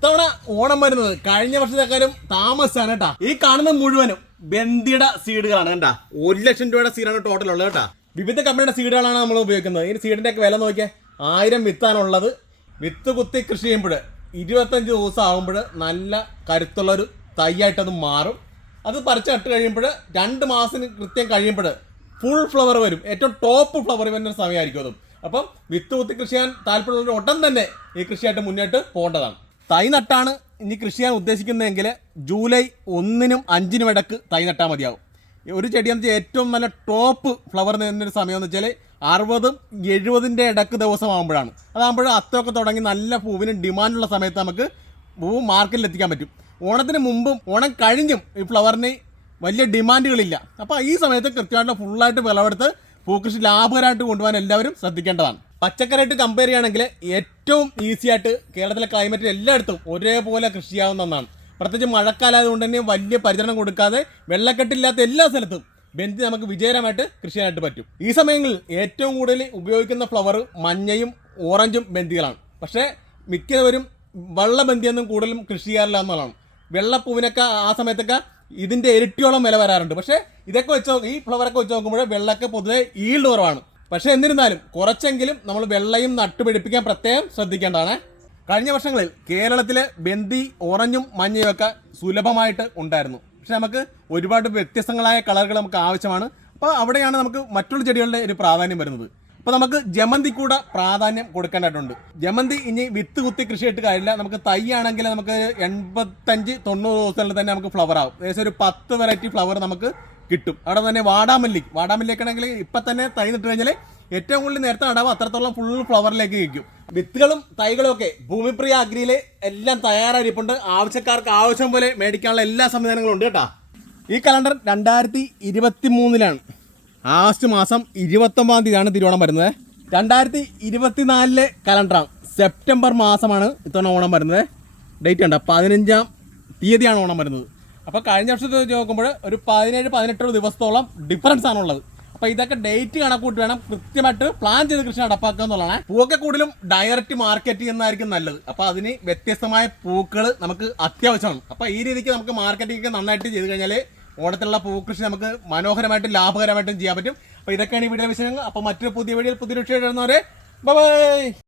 ഇത്തവണ ഓണം വരുന്നത് കഴിഞ്ഞ വർഷത്തെക്കാളും താമസിച്ചാണ് കേട്ടാ. ഈ കാണുന്ന മുഴുവനും ബന്ദിയുടെ സീഡുകളാണ് കേട്ടാ ഒരു ലക്ഷം രൂപയുടെ സീഡാണ് ടോട്ടൽ ഉള്ളത് കേട്ടാ. വിവിധ കമ്പനിയുടെ സീഡുകളാണ് നമ്മൾ ഉപയോഗിക്കുന്നത്. ഈ സീഡിന്റെ ഒക്കെ വില നോക്കിയാൽ ആയിരം വിത്താണുള്ളത്. വിത്ത് കുത്തി കൃഷി ചെയ്യുമ്പോൾ ഇരുപത്തഞ്ച് ദിവസം ആകുമ്പോൾ നല്ല കരുത്തുള്ള ഒരു തൈയായിട്ട് മാറും. അത് പറിച്ച് നട്ട് കഴിയുമ്പോൾ രണ്ട് മാസത്തിന് കൃത്യം കഴിയുമ്പോൾ ഫുൾ ഫ്ലവർ വരും. ഏറ്റവും ടോപ്പ് ഫ്ലവർ വരുന്ന സമയമായിരിക്കും അതും. അപ്പം വിത്ത് കുത്തി കൃഷി ചെയ്യാൻ താല്പര്യമുള്ള ഉടൻ തന്നെ ഈ കൃഷിയായിട്ട് മുന്നോട്ട് പോകേണ്ടതാണ്. തൈ നട്ടാണ് ഇനി കൃഷി ചെയ്യാൻ ഉദ്ദേശിക്കുന്നതെങ്കിൽ ജൂലൈ ഒന്നിനും അഞ്ചിനും ഇടയ്ക്ക് തൈ നട്ടാൽ മതിയാവും. ഒരു ചെടി എന്ന് വെച്ചാൽ ഏറ്റവും നല്ല ടോപ്പ് ഫ്ലവർ ഒരു സമയം എന്ന് വെച്ചാൽ അറുപതും എഴുപതിന്റെ ഇടയ്ക്ക് ദിവസമാകുമ്പോഴാണ് അതാകുമ്പോൾ അത്തമൊക്കെ തുടങ്ങി നല്ല പൂവിന് ഡിമാൻഡുള്ള സമയത്ത് നമുക്ക് പൂ മാർക്കറ്റിൽ എത്തിക്കാൻ പറ്റും. ഓണത്തിന് മുമ്പും ഓണം കഴിഞ്ഞും ഈ ഫ്ലവറിന് വലിയ ഡിമാൻഡുകളില്ല അപ്പോൾ ഈ സമയത്ത് കൃത്യമായിട്ട് ഫുള്ളായിട്ട് വിളവെടുത്ത് പൂക്കൃഷി ലാഭകരമായിട്ട് കൊണ്ടുപോകാൻ എല്ലാവരും ശ്രദ്ധിക്കേണ്ടതാണ്. പച്ചക്കറിയായിട്ട് കമ്പയർ ചെയ്യുകയാണെങ്കിൽ ഏറ്റവും ഈസി ആയിട്ട് കേരളത്തിലെ ക്ലൈമറ്റ് എല്ലായിടത്തും ഒരേപോലെ കൃഷി ചെയ്യാവുന്ന ഒന്നാണ്. പ്രത്യേകിച്ച് മഴക്കാലമായതുകൊണ്ട് തന്നെ വലിയ പരിചരണം കൊടുക്കാതെ വെള്ളക്കെട്ടില്ലാത്ത എല്ലാ സ്ഥലത്തും ബെന്തി നമുക്ക് വിജയകരമായിട്ട് കൃഷി ചെയ്യാനായിട്ട് പറ്റും. ഈ സമയങ്ങളിൽ ഏറ്റവും കൂടുതൽ ഉപയോഗിക്കുന്ന ഫ്ലവർ മഞ്ഞയും ഓറഞ്ചും ബെന്തികളാണ് പക്ഷേ മിക്കവരും വെള്ളബന്ധിയൊന്നും കൂടുതലും കൃഷി ചെയ്യാറില്ല എന്നുള്ളതാണ്. വെള്ളപ്പൂവിനൊക്കെ ആ സമയത്തൊക്കെ ഇതിന്റെ ഇരട്ടിയോളം വില വരാറുണ്ട്. പക്ഷേ ഇതൊക്കെ വെച്ച് ഈ ഫ്ലവറൊക്കെ വെച്ച് നോക്കുമ്പോൾ വെള്ളമൊക്കെ പൊതുവെ ഈൽഡ് കുറവാണ്. പക്ഷേ എന്നിരുന്നാലും കുറച്ചെങ്കിലും നമ്മൾ വെള്ളയും നട്ടുപിടിപ്പിക്കാൻ പ്രത്യേകം ശ്രദ്ധിക്കേണ്ടതാണ്. കഴിഞ്ഞ വർഷങ്ങളിൽ കേരളത്തിലെ ബന്ദി ഓറഞ്ചും മഞ്ഞയും ഒക്കെ സുലഭമായിട്ട് ഉണ്ടായിരുന്നു. പക്ഷെ നമുക്ക് ഒരുപാട് വ്യത്യസ്തങ്ങളായ കളറുകൾ നമുക്ക് ആവശ്യമാണ്. അപ്പോൾ അവിടെയാണ് നമുക്ക് മറ്റുള്ള ചെടികളുടെ ഒരു പ്രാധാന്യം വരുന്നത്. അപ്പോൾ നമുക്ക് ജമന്തി കൂടെ പ്രാധാന്യം കൊടുക്കേണ്ടതായിട്ടുണ്ട് ജമന്തി ഇനി വിത്ത് കുത്തി കൃഷിയായിട്ട് കാര്യമില്ല. നമുക്ക് തൈ ആണെങ്കിൽ നമുക്ക് എൺപത്തഞ്ച് തൊണ്ണൂറ് ദിവസങ്ങളിൽ തന്നെ നമുക്ക് ഫ്ലവർ ആവും. ഏകദേശം ഒരു പത്ത് വെറൈറ്റി ഫ്ലവർ നമുക്ക് കിട്ടും. അവിടെ തന്നെ വാടാമല്ലി. വാടാമല്ലിയൊക്കെ ആണെങ്കിൽ ഇപ്പം തന്നെ തൈ നിട്ട് കഴിഞ്ഞാൽ ഏറ്റവും കൂടുതൽ നേരത്തെ നടാവും അത്രത്തോളം ഫുൾ ഫ്ലവറിലേക്ക് കഴിക്കും വിത്തുകളും തൈകളും ഒക്കെ ഭൂമിപ്രിയ അഗ്രിയിൽ എല്ലാം തയ്യാറായിരിപ്പുണ്ട്. ആവശ്യക്കാർക്ക് ആവശ്യം പോലെ മേടിക്കാനുള്ള എല്ലാ സംവിധാനങ്ങളും ഉണ്ട് കേട്ടോ. ഈ കലണ്ടർ രണ്ടായിരത്തി ഇരുപത്തി മൂന്നിലാണ് ആഗസ്റ്റ് മാസം ഇരുപത്തൊമ്പതാം തീയതിയാണ് തിരുവോണം വരുന്നത്. രണ്ടായിരത്തി ഇരുപത്തിനാലിലെ കലണ്ടറാണ്. സെപ്റ്റംബർ മാസമാണ് ഇത്തവണ ഓണം വരുന്നത്. ഡേറ്റ് ഉണ്ട് പതിനഞ്ചാം തീയതിയാണ് ഓണം വരുന്നത്. അപ്പോൾ കഴിഞ്ഞ വർഷത്തെ വെച്ച് നോക്കുമ്പോൾ ഒരു പതിനേഴ് പതിനെട്ട് ദിവസത്തോളം ഡിഫറൻസ് ആണുള്ളത്. അപ്പോൾ ഇതൊക്കെ ഡേറ്റ് കണക്കൂട്ടി വേണം. കൃത്യമായിട്ട് പ്ലാൻ ചെയ്ത് കൃഷി നടപ്പാക്കുക എന്നുള്ളതാണ്. പൂവൊക്കെ കൂടുതലും ഡയറക്റ്റ് മാർക്കറ്റ് ചെയ്യുന്നതായിരിക്കും നല്ലത്. അപ്പോൾ അതിന് വ്യത്യസ്തമായ പൂക്കൾ നമുക്ക് അത്യാവശ്യമാണ്. അപ്പോൾ ഈ രീതിക്ക് നമുക്ക് മാർക്കറ്റിംഗ് നന്നായിട്ട് ചെയ്ത് കഴിഞ്ഞാൽ ഓണത്തിലുള്ള പൂക്കൃഷി നമുക്ക് മനോഹരമായിട്ടും ലാഭകരമായിട്ടും ചെയ്യാൻ പറ്റും. അപ്പോൾ ഇതൊക്കെയാണ് ഈ വീഡിയോ വിശേഷങ്ങൾ. അപ്പോൾ മറ്റൊരു പുതിയ വീഡിയോയിൽ പുതിയ വിഷയം ബൈ